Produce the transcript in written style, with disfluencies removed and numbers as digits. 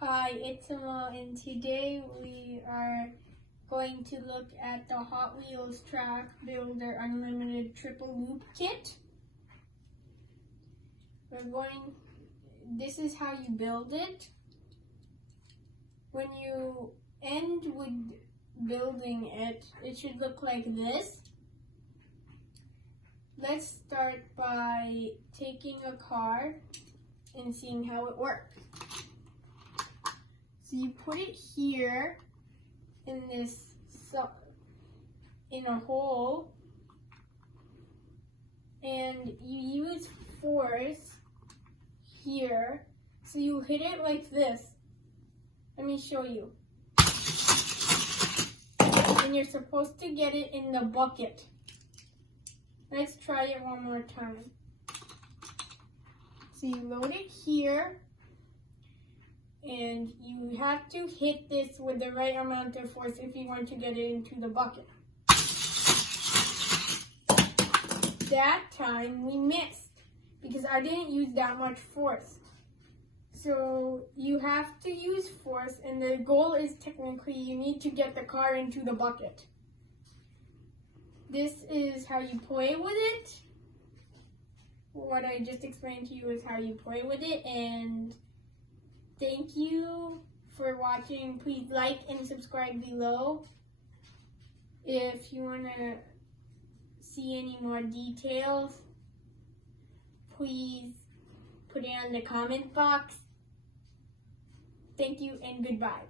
Hi, it's Emma, and today we are going to look at the Hot Wheels Track Builder Unlimited Triple Loop Kit. This is how you build it. When you end with building it, it should look like this. Let's start by taking a car and seeing how it works. So you put it here in a hole, and you use force here. So you hit it like this. Let me show you. And you're supposed to get it in the bucket. Let's try it one more time. So you load it here, and you have to hit this with the right amount of force if you want to get it into the bucket. That time we missed because I didn't use that much force. So you have to use force, and the goal is technically you need to get the car into the bucket. This is how you play with it. What I just explained to you is how you play with it, and thank you for watching. Please like and subscribe below. If you want to see any more details, please put it on the comment box. Thank you and goodbye.